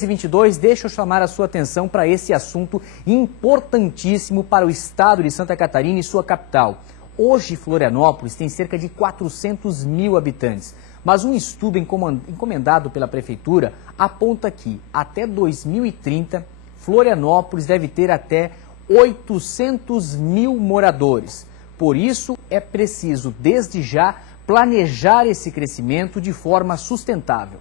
2022, deixa eu chamar a sua atenção para esse assunto importantíssimo para o estado de Santa Catarina e sua capital. Hoje, Florianópolis tem cerca de 400 mil habitantes, mas um estudo encomendado pela Prefeitura aponta que, até 2030, Florianópolis deve ter até 800 mil moradores. Por isso, é preciso, desde já, planejar esse crescimento de forma sustentável.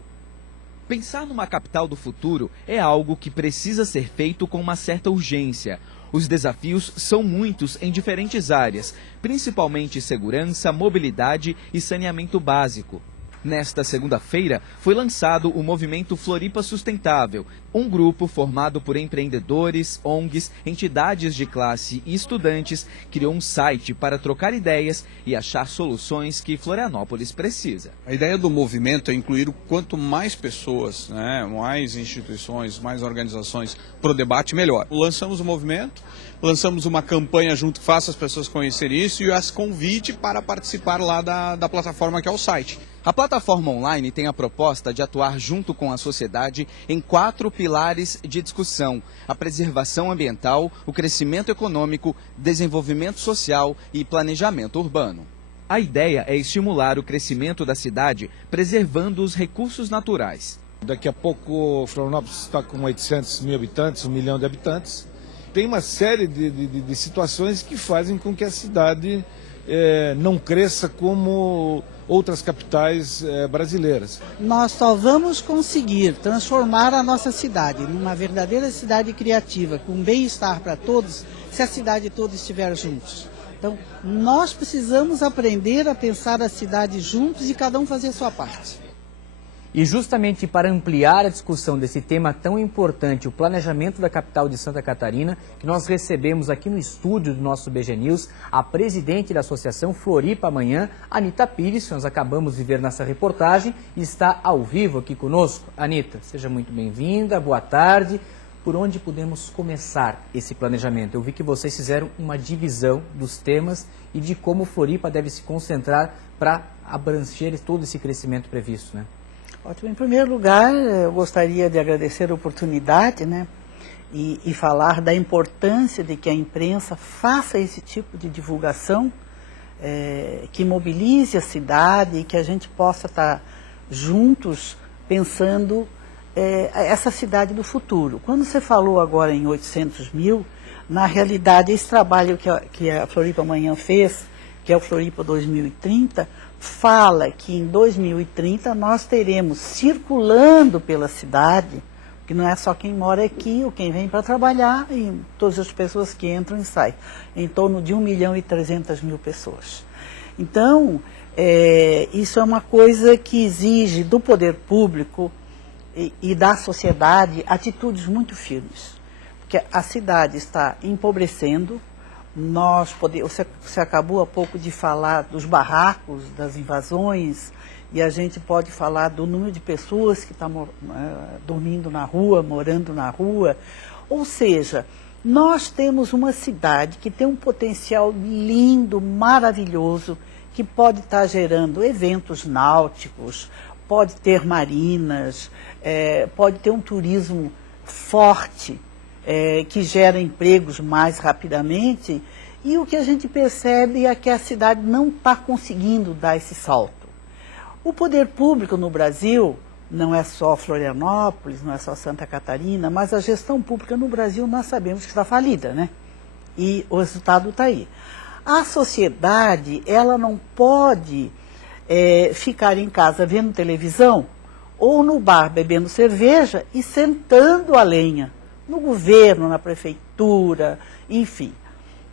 Pensar numa capital do futuro é algo que precisa ser feito com uma certa urgência. Os desafios são muitos em diferentes áreas, principalmente segurança, mobilidade e saneamento básico. Nesta segunda-feira, foi lançado o movimento Floripa Sustentável, um grupo formado por empreendedores, ONGs, entidades de classe e estudantes, criou um site para trocar ideias e achar soluções que Florianópolis precisa. A ideia do movimento é incluir quanto mais pessoas, mais instituições, mais organizações para o debate, melhor. Lançamos o movimento, lançamos uma campanha junto que faça as pessoas conhecerem isso e as convite para participar lá da plataforma que é o site. A plataforma online tem a proposta de atuar junto com a sociedade em 4 pilares de discussão: a preservação ambiental, o crescimento econômico, desenvolvimento social e planejamento urbano. A ideia é estimular o crescimento da cidade, preservando os recursos naturais. Daqui a pouco, Florianópolis está com 800 mil habitantes, 1 milhão de habitantes. Tem uma série de situações que fazem com que a cidade não cresça como outras capitais brasileiras. Nós só vamos conseguir transformar a nossa cidade numa verdadeira cidade criativa, com bem-estar para todos, se a cidade toda estiver juntos. Então, nós precisamos aprender a pensar a cidade juntos e cada um fazer a sua parte. E justamente para ampliar a discussão desse tema tão importante, o planejamento da capital de Santa Catarina, que nós recebemos aqui no estúdio do nosso BG News, a presidente da Associação Floripa Amanhã, Anita Pires, que nós acabamos de ver nessa reportagem, e está ao vivo aqui conosco. Anita, seja muito bem-vinda, boa tarde. Por onde podemos começar esse planejamento? Eu vi que vocês fizeram uma divisão dos temas e de como Floripa deve se concentrar para abranger todo esse crescimento previsto, né? Ótimo. Em primeiro lugar, eu gostaria de agradecer a oportunidade, e falar da importância de que a imprensa faça esse tipo de divulgação, que mobilize a cidade e que a gente possa estar juntos pensando essa cidade do futuro. Quando você falou agora em 800 mil, na realidade esse trabalho que a Floripa Amanhã fez, que é o Floripa 2030, fala que em 2030 nós teremos circulando pela cidade, que não é só quem mora aqui ou quem vem para trabalhar, e todas as pessoas que entram e saem, em torno de 1.300.000 pessoas. Então, isso é uma coisa que exige do poder público e da sociedade atitudes muito firmes, porque a cidade está empobrecendo. Você acabou há pouco de falar dos barracos, das invasões, e a gente pode falar do número de pessoas que estão dormindo na rua, morando na rua. Ou seja, nós temos uma cidade que tem um potencial lindo, maravilhoso, que pode estar gerando eventos náuticos, pode ter marinas, pode ter um turismo forte, que gera empregos mais rapidamente, e o que a gente percebe é que a cidade não está conseguindo dar esse salto. O poder público no Brasil, não é só Florianópolis, não é só Santa Catarina, mas a gestão pública no Brasil nós sabemos que está falida, né? E o resultado está aí. A sociedade, ela não pode ficar em casa vendo televisão ou no bar bebendo cerveja e sentando a lenha. No governo, na prefeitura, enfim.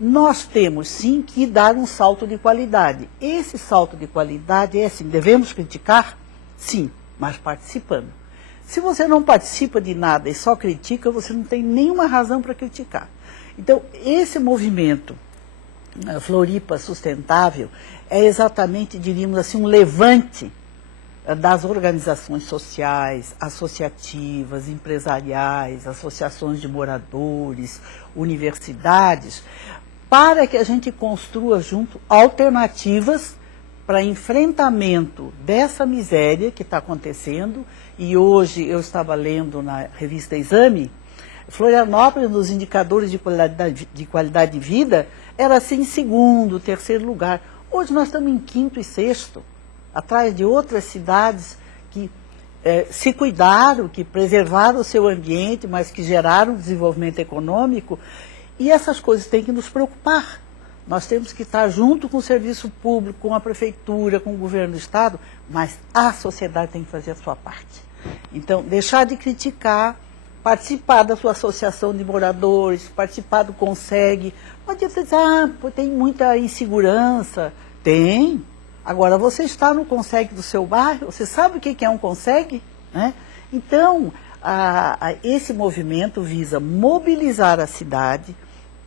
Nós temos sim que dar um salto de qualidade. Esse salto de qualidade é assim, devemos criticar? Sim, mas participando. Se você não participa de nada e só critica, você não tem nenhuma razão para criticar. Então, esse movimento Floripa Sustentável é exatamente, diríamos assim, um levante das organizações sociais, associativas, empresariais, associações de moradores, universidades, para que a gente construa junto alternativas para enfrentamento dessa miséria que está acontecendo, e hoje eu estava lendo na revista Exame, Florianópolis, nos indicadores de qualidade de vida, era assim em segundo, terceiro lugar. Hoje nós estamos em quinto e sexto, atrás de outras cidades que se cuidaram, que preservaram o seu ambiente, mas que geraram desenvolvimento econômico, e essas coisas têm que nos preocupar. Nós temos que estar junto com o serviço público, com a prefeitura, com o governo do estado, mas a sociedade tem que fazer a sua parte. Então, deixar de criticar, participar da sua associação de moradores, participar do Conseg. Não adianta dizer, tem muita insegurança. Tem. Agora, você está no Conseg do seu bairro, você sabe o que é um Conseg? Né? Então, esse movimento visa mobilizar a cidade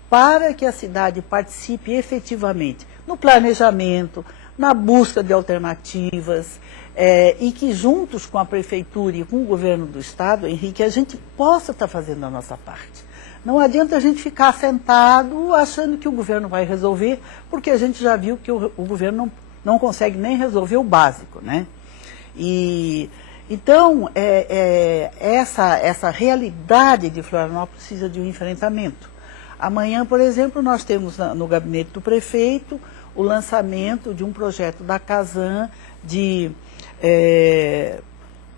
para que a cidade participe efetivamente no planejamento, na busca de alternativas, e que juntos com a prefeitura e com o governo do estado, Henrique, a gente possa estar fazendo a nossa parte. Não adianta a gente ficar sentado achando que o governo vai resolver, porque a gente já viu que o governo não consegue nem resolver o básico, né? Então, essa realidade de Florianópolis precisa de um enfrentamento. Amanhã, por exemplo, nós temos no gabinete do prefeito o lançamento de um projeto da Casan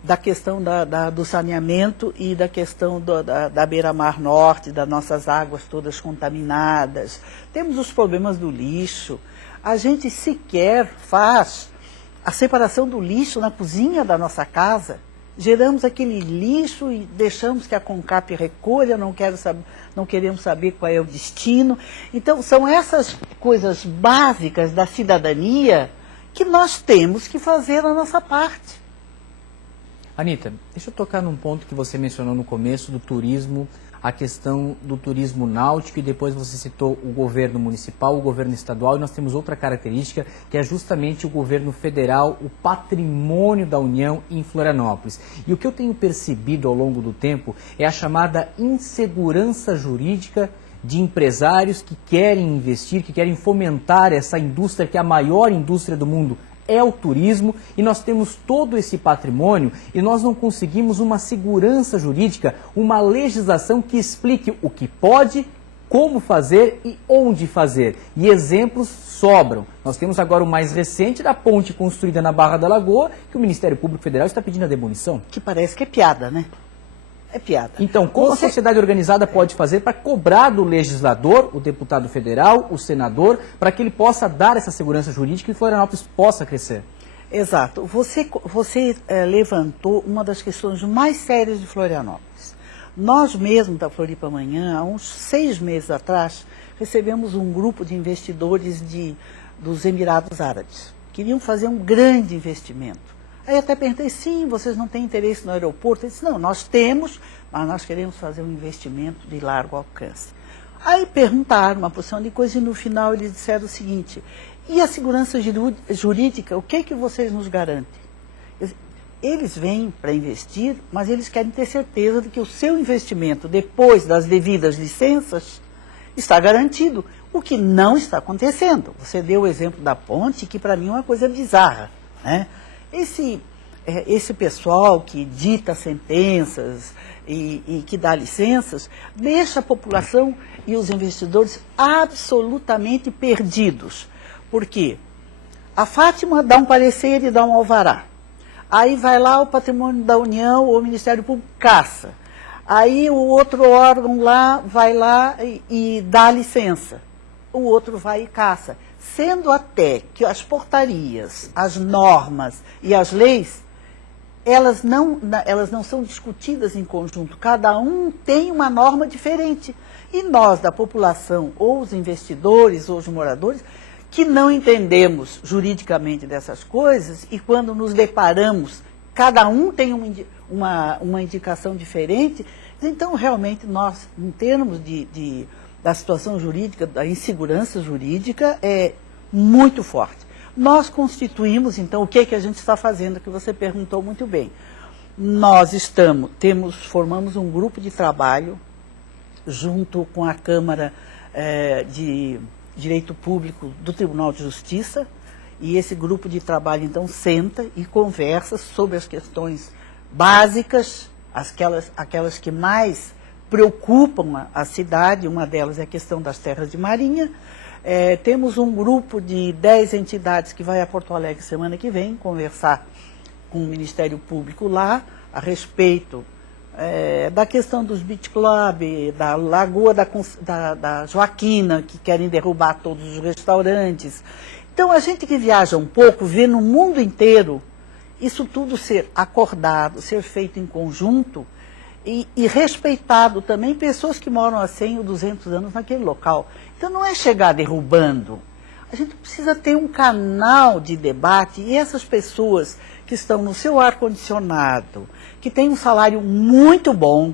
da questão do saneamento e da questão da beira-mar norte, das nossas águas todas contaminadas. Temos os problemas do lixo. A gente sequer faz a separação do lixo na cozinha da nossa casa. Geramos aquele lixo e deixamos que a CONCAP recolha, não queremos saber qual é o destino. Então, são essas coisas básicas da cidadania que nós temos que fazer a nossa parte. Anita, deixa eu tocar num ponto que você mencionou no começo do turismo, a questão do turismo náutico, e depois você citou o governo municipal, o governo estadual, e nós temos outra característica, que é justamente o governo federal, o patrimônio da União em Florianópolis. E o que eu tenho percebido ao longo do tempo é a chamada insegurança jurídica de empresários que querem investir, que querem fomentar essa indústria, que é a maior indústria do mundo, é o turismo, e nós temos todo esse patrimônio e nós não conseguimos uma segurança jurídica, uma legislação que explique o que pode, como fazer e onde fazer. E exemplos sobram. Nós temos agora o mais recente da ponte construída na Barra da Lagoa, que o Ministério Público Federal está pedindo a demolição. Que parece que é piada, né? É piada. Então, como a sociedade organizada pode fazer para cobrar do legislador, o deputado federal, o senador, para que ele possa dar essa segurança jurídica e Florianópolis possa crescer? Exato. Você levantou uma das questões mais sérias de Florianópolis. Nós mesmos da Floripa Amanhã, há uns 6 meses atrás, recebemos um grupo de investidores dos Emirados Árabes. Queriam fazer um grande investimento. Aí até perguntei, sim, vocês não têm interesse no aeroporto? Ele disse, não, nós temos, mas nós queremos fazer um investimento de largo alcance. Aí perguntaram uma porção de coisas e no final eles disseram o seguinte, e a segurança jurídica, o que é que vocês nos garantem? Eles vêm para investir, mas eles querem ter certeza de que o seu investimento, depois das devidas licenças, está garantido, o que não está acontecendo. Você deu o exemplo da ponte, que para mim é uma coisa bizarra, né? Esse pessoal que dita sentenças e que dá licenças, deixa a população e os investidores absolutamente perdidos. Por quê? A Fátima dá um parecer e dá um alvará. Aí vai lá o Patrimônio da União ou o Ministério Público caça. Aí o outro órgão lá vai lá e dá licença. O outro vai e caça. Sendo até que as portarias, as normas e as leis, elas não são discutidas em conjunto. Cada um tem uma norma diferente. E nós, da população, ou os investidores, ou os moradores, que não entendemos juridicamente dessas coisas, e quando nos deparamos, cada um tem uma indicação diferente, então realmente nós, em termos da situação jurídica, da insegurança jurídica, é muito forte. Nós constituímos, então, o que a gente está fazendo, que você perguntou muito bem. Nós formamos um grupo de trabalho, junto com a Câmara de Direito Público do Tribunal de Justiça, e esse grupo de trabalho, então, senta e conversa sobre as questões básicas, aquelas que mais preocupam a cidade. Uma delas é a questão das terras de marinha. Temos um grupo de 10 entidades que vai a Porto Alegre semana que vem conversar com o Ministério Público lá a respeito da questão dos beach club, da Lagoa da Joaquina, que querem derrubar todos os restaurantes. Então, a gente que viaja um pouco vê no mundo inteiro isso tudo ser acordado, ser feito em conjunto e respeitado também pessoas que moram há 100 ou 200 anos naquele local. Então, não é chegar derrubando. A gente precisa ter um canal de debate e essas pessoas que estão no seu ar-condicionado, que têm um salário muito bom,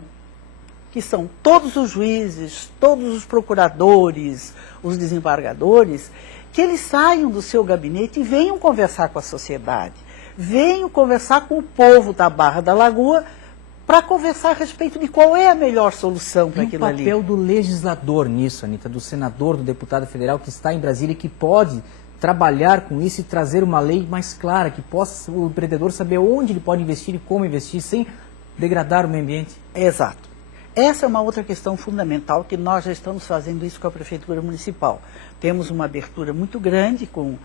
que são todos os juízes, todos os procuradores, os desembargadores, que eles saiam do seu gabinete e venham conversar com a sociedade, venham conversar com o povo da Barra da Lagoa, para conversar a respeito de qual é a melhor solução para aquilo ali. E o papel do legislador nisso, Anita, do senador, do deputado federal que está em Brasília e que pode trabalhar com isso e trazer uma lei mais clara, que possa o empreendedor saber onde ele pode investir e como investir, sem degradar o meio ambiente. Exato. Essa é uma outra questão fundamental, que nós já estamos fazendo isso com a Prefeitura Municipal. Temos uma abertura muito grande com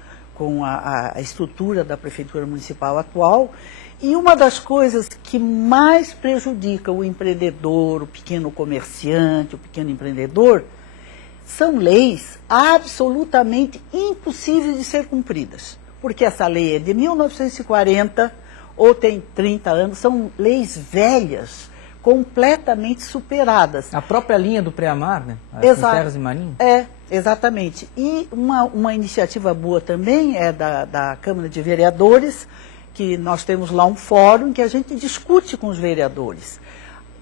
a estrutura da Prefeitura Municipal atual, e uma das coisas que mais prejudica o empreendedor, o pequeno comerciante, o pequeno empreendedor, são leis absolutamente impossíveis de ser cumpridas. Porque essa lei é de 1940, ou tem 30 anos, são leis velhas, completamente superadas. A própria linha do Preamar, né? As terras de marinha. Exatamente. E uma iniciativa boa também é da Câmara de Vereadores, que nós temos lá um fórum em que a gente discute com os vereadores.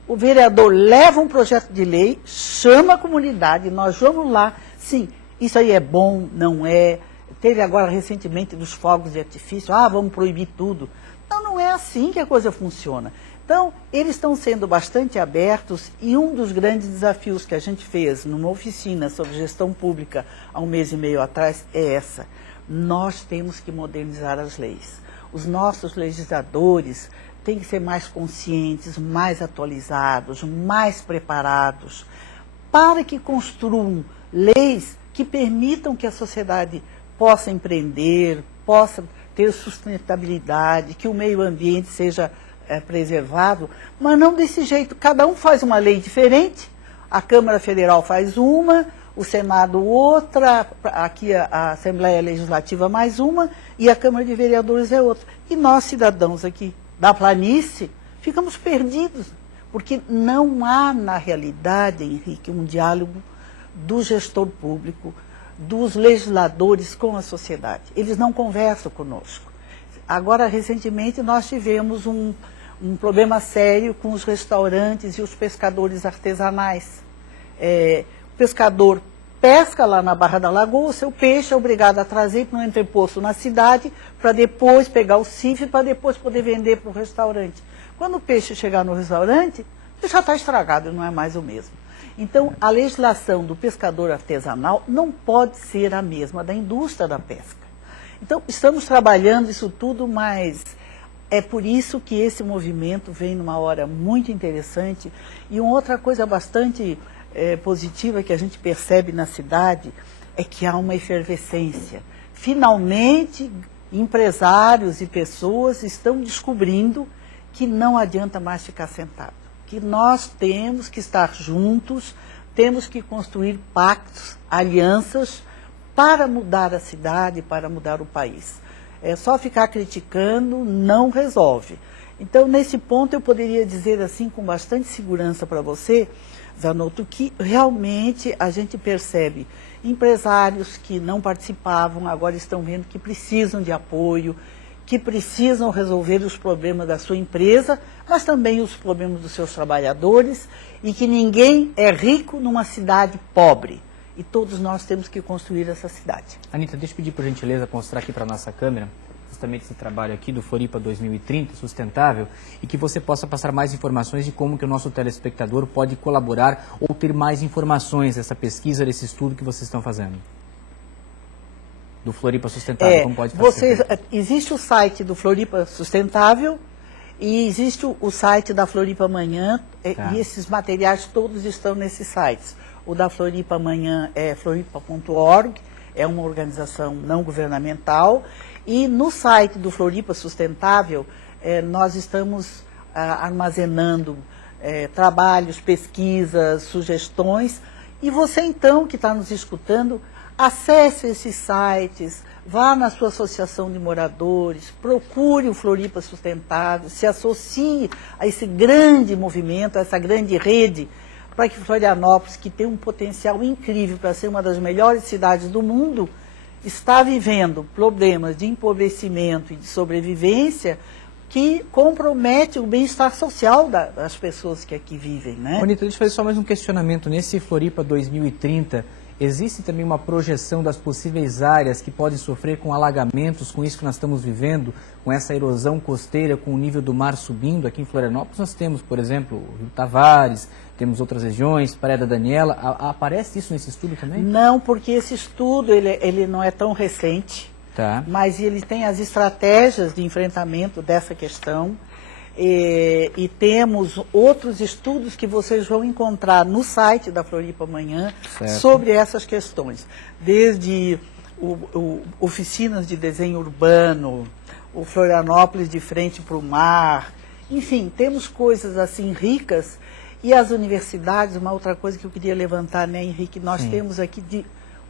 O vereador leva um projeto de lei, chama a comunidade, nós vamos lá, sim, isso aí é bom, não é. Teve agora recentemente dos fogos de artifício, vamos proibir tudo. Não é assim que a coisa funciona. Então, eles estão sendo bastante abertos, e um dos grandes desafios que a gente fez numa oficina sobre gestão pública há 1 mês e meio atrás é essa. Nós temos que modernizar as leis. Os nossos legisladores têm que ser mais conscientes, mais atualizados, mais preparados, para que construam leis que permitam que a sociedade possa empreender, possa ter sustentabilidade, que o meio ambiente seja preservado, mas não desse jeito. Cada um faz uma lei diferente, a Câmara Federal faz uma, o Senado outra, aqui a Assembleia Legislativa mais uma, e a Câmara de Vereadores é outra. E nós, cidadãos aqui da planície, ficamos perdidos, porque não há, na realidade, Henrique, um diálogo do gestor público, dos legisladores com a sociedade. Eles não conversam conosco. Agora, recentemente, nós tivemos um problema sério com os restaurantes e os pescadores artesanais. O pescador pesca lá na Barra da Lagoa, o seu peixe é obrigado a trazer para um entreposto na cidade, para depois pegar o CIF, para depois poder vender para o restaurante. Quando o peixe chegar no restaurante, ele já está estragado, não é mais o mesmo. Então, a legislação do pescador artesanal não pode ser a mesma da indústria da pesca. Então, estamos trabalhando isso tudo, mas é por isso que esse movimento vem numa hora muito interessante. E uma outra coisa bastante positiva que a gente percebe na cidade é que há uma efervescência. Finalmente, empresários e pessoas estão descobrindo que não adianta mais ficar sentado, que nós temos que estar juntos, temos que construir pactos, alianças para mudar a cidade, para mudar o país. Só ficar criticando não resolve. Então, nesse ponto, eu poderia dizer assim, com bastante segurança para você, Zanotto, que realmente a gente percebe empresários que não participavam, agora estão vendo que precisam de apoio, que precisam resolver os problemas da sua empresa, mas também os problemas dos seus trabalhadores, e que ninguém é rico numa cidade pobre. E todos nós temos que construir essa cidade. Anita, deixa eu pedir por gentileza mostrar aqui para a nossa câmera justamente esse trabalho aqui do Floripa 2030, sustentável, e que você possa passar mais informações de como que o nosso telespectador pode colaborar ou ter mais informações dessa pesquisa, desse estudo que vocês estão fazendo. do Floripa Sustentável, como pode fazer? Existe o site do Floripa Sustentável e existe o site da Floripa Amanhã, e esses materiais todos estão nesses sites. O da Floripa Amanhã é floripa.org, é uma organização não governamental, e no site do Floripa Sustentável nós estamos armazenando trabalhos, pesquisas, sugestões, e você então que está nos escutando, acesse esses sites, vá na sua associação de moradores, procure o Floripa Sustentável, se associe a esse grande movimento, a essa grande rede, para que Florianópolis, que tem um potencial incrível para ser uma das melhores cidades do mundo, está vivendo problemas de empobrecimento e de sobrevivência que compromete o bem-estar social das pessoas que aqui vivem, né? Bonita, deixa eu fazer só mais um questionamento. Nesse Floripa 2030, existe também uma projeção das possíveis áreas que podem sofrer com alagamentos, com isso que nós estamos vivendo, com essa erosão costeira, com o nível do mar subindo? Aqui em Florianópolis nós temos, por exemplo, o Rio Tavares, temos outras regiões, Praia da Daniela. Aparece isso nesse estudo também? Não, porque esse estudo ele não é tão recente. Tá. Mas ele tem as estratégias de enfrentamento dessa questão e temos outros estudos que vocês vão encontrar no site da Floripa Amanhã sobre essas questões, desde oficinas de desenho urbano, o Florianópolis de frente para o mar, enfim, temos coisas assim ricas. E as universidades, uma outra coisa que eu queria levantar, né, Henrique, nós temos aqui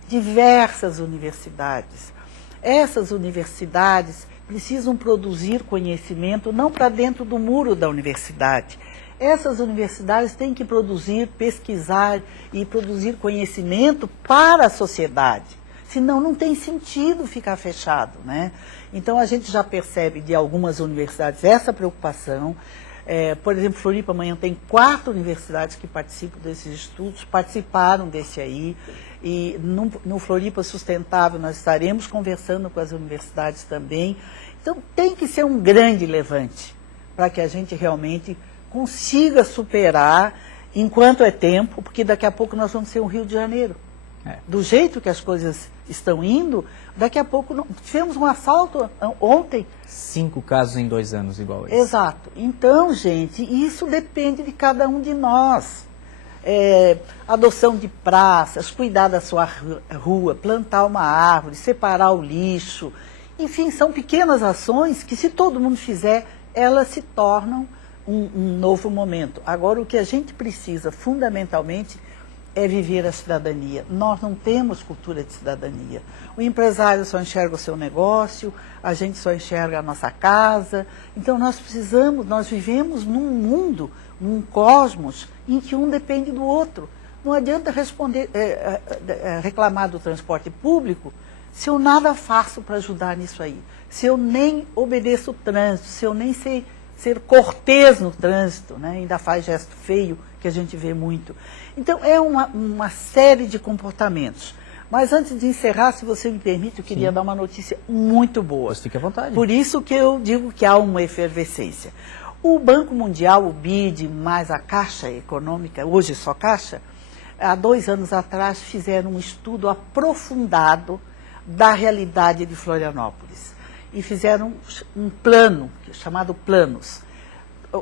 diversas universidades. Essas universidades precisam produzir conhecimento não para dentro do muro da universidade. Essas universidades têm que produzir, pesquisar e produzir conhecimento para a sociedade. Senão não tem sentido ficar fechado, né? Então a gente já percebe de algumas universidades essa preocupação. Por exemplo, Floripa Amanhã tem 4 universidades que participam desses estudos, participaram desse aí. E no Floripa Sustentável nós estaremos conversando com as universidades também. Então tem que ser um grande levante para que a gente realmente consiga superar enquanto é tempo, porque daqui a pouco nós vamos ser um Rio de Janeiro. Do jeito que as coisas estão indo, daqui a pouco tivemos um assalto ontem. 5 casos em 2 anos igual esse. Exato. Então, gente, isso depende de cada um de nós. Adoção de praças, cuidar da sua rua, plantar uma árvore, separar o lixo. Enfim, são pequenas ações que, se todo mundo fizer, elas se tornam um novo momento. Agora, o que a gente precisa, fundamentalmente, é viver a cidadania. Nós não temos cultura de cidadania. O empresário só enxerga o seu negócio, a gente só enxerga a nossa casa. Então nós vivemos num mundo, num cosmos, em que um depende do outro. Não adianta reclamar do transporte público se eu nada faço para ajudar nisso aí. Se eu nem obedeço o trânsito, se eu nem sei ser cortês no trânsito, né? Ainda faz gesto feio, que a gente vê muito. Então, é uma série de comportamentos. Mas antes de encerrar, se você me permite, eu queria dar uma notícia muito boa. Pois fique à vontade. Por isso que eu digo que há uma efervescência. O Banco Mundial, o BID, mais a Caixa Econômica, hoje só Caixa, há 2 anos atrás fizeram um estudo aprofundado da realidade de Florianópolis. E fizeram um plano, chamado Planos.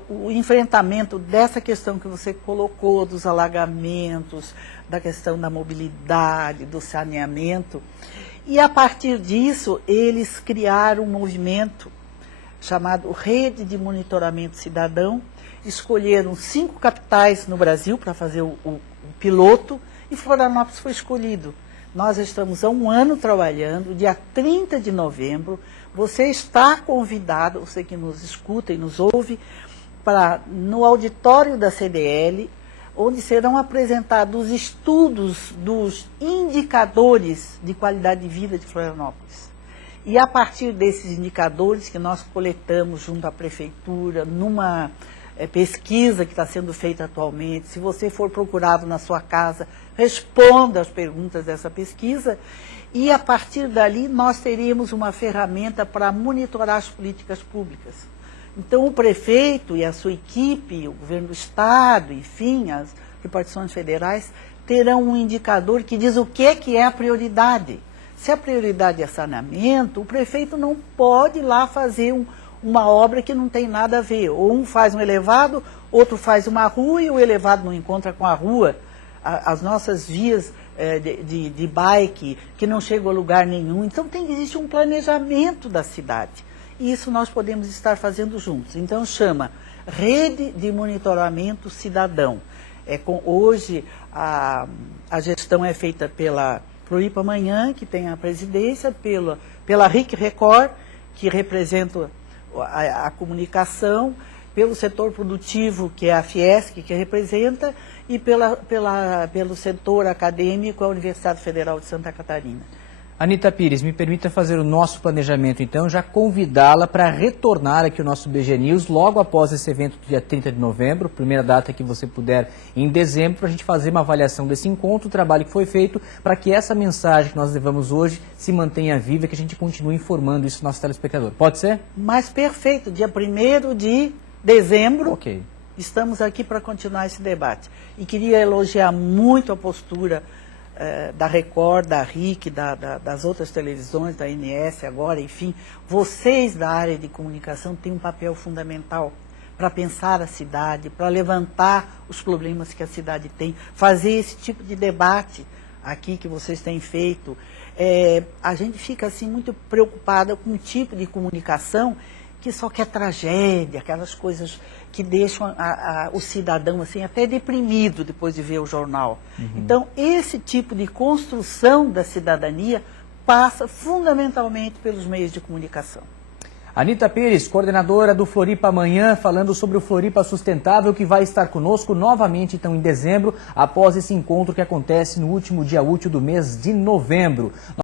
O enfrentamento dessa questão que você colocou, dos alagamentos, da questão da mobilidade, do saneamento. E a partir disso, eles criaram um movimento chamado Rede de Monitoramento Cidadão, escolheram 5 capitais no Brasil para fazer o piloto, e Florianópolis foi escolhido. Nós estamos há 1 ano trabalhando, dia 30 de novembro, você está convidado, você que nos escuta e nos ouve, no auditório da CDL, onde serão apresentados os estudos dos indicadores de qualidade de vida de Florianópolis. E a partir desses indicadores que nós coletamos junto à Prefeitura, numa pesquisa que está sendo feita atualmente, se você for procurado na sua casa, responda às perguntas dessa pesquisa, e a partir dali nós teríamos uma ferramenta para monitorar as políticas públicas. Então o prefeito e a sua equipe, o governo do estado, enfim, as repartições federais, terão um indicador que diz o que é a prioridade. Se a prioridade é saneamento, o prefeito não pode ir lá fazer uma obra que não tem nada a ver. Ou um faz um elevado, outro faz uma rua e o elevado não encontra com a rua. As nossas vias de bike que não chegam a lugar nenhum. Então existe um planejamento da cidade. E isso nós podemos estar fazendo juntos. Então chama Rede de Monitoramento Cidadão. Hoje a gestão é feita pela Floripa Amanhã, que tem a presidência, pela RIC Record, que representa a comunicação, pelo setor produtivo, que é a Fiesc, que representa, e pelo setor acadêmico, a Universidade Federal de Santa Catarina. Anita Pires, me permita fazer o nosso planejamento, então, já convidá-la para retornar aqui ao nosso BG News logo após esse evento do dia 30 de novembro, primeira data que você puder em dezembro, para a gente fazer uma avaliação desse encontro, o trabalho que foi feito, para que essa mensagem que nós levamos hoje se mantenha viva e que a gente continue informando isso ao nosso telespectador. Pode ser? Mas perfeito, dia 1º de dezembro, ok. Estamos aqui para continuar esse debate. E queria elogiar muito a postura da Record, da RIC, das outras televisões, da ANS agora, enfim. Vocês da área de comunicação têm um papel fundamental para pensar a cidade, para levantar os problemas que a cidade tem, fazer esse tipo de debate aqui que vocês têm feito. A gente fica assim muito preocupada com um tipo de comunicação que só quer tragédia, aquelas coisas que deixam o cidadão assim até deprimido depois de ver o jornal. Uhum. Então, esse tipo de construção da cidadania passa fundamentalmente pelos meios de comunicação. Anita Pires, coordenadora do Floripa Amanhã, falando sobre o Floripa Sustentável, que vai estar conosco novamente, então, em dezembro, após esse encontro que acontece no último dia útil do mês de novembro.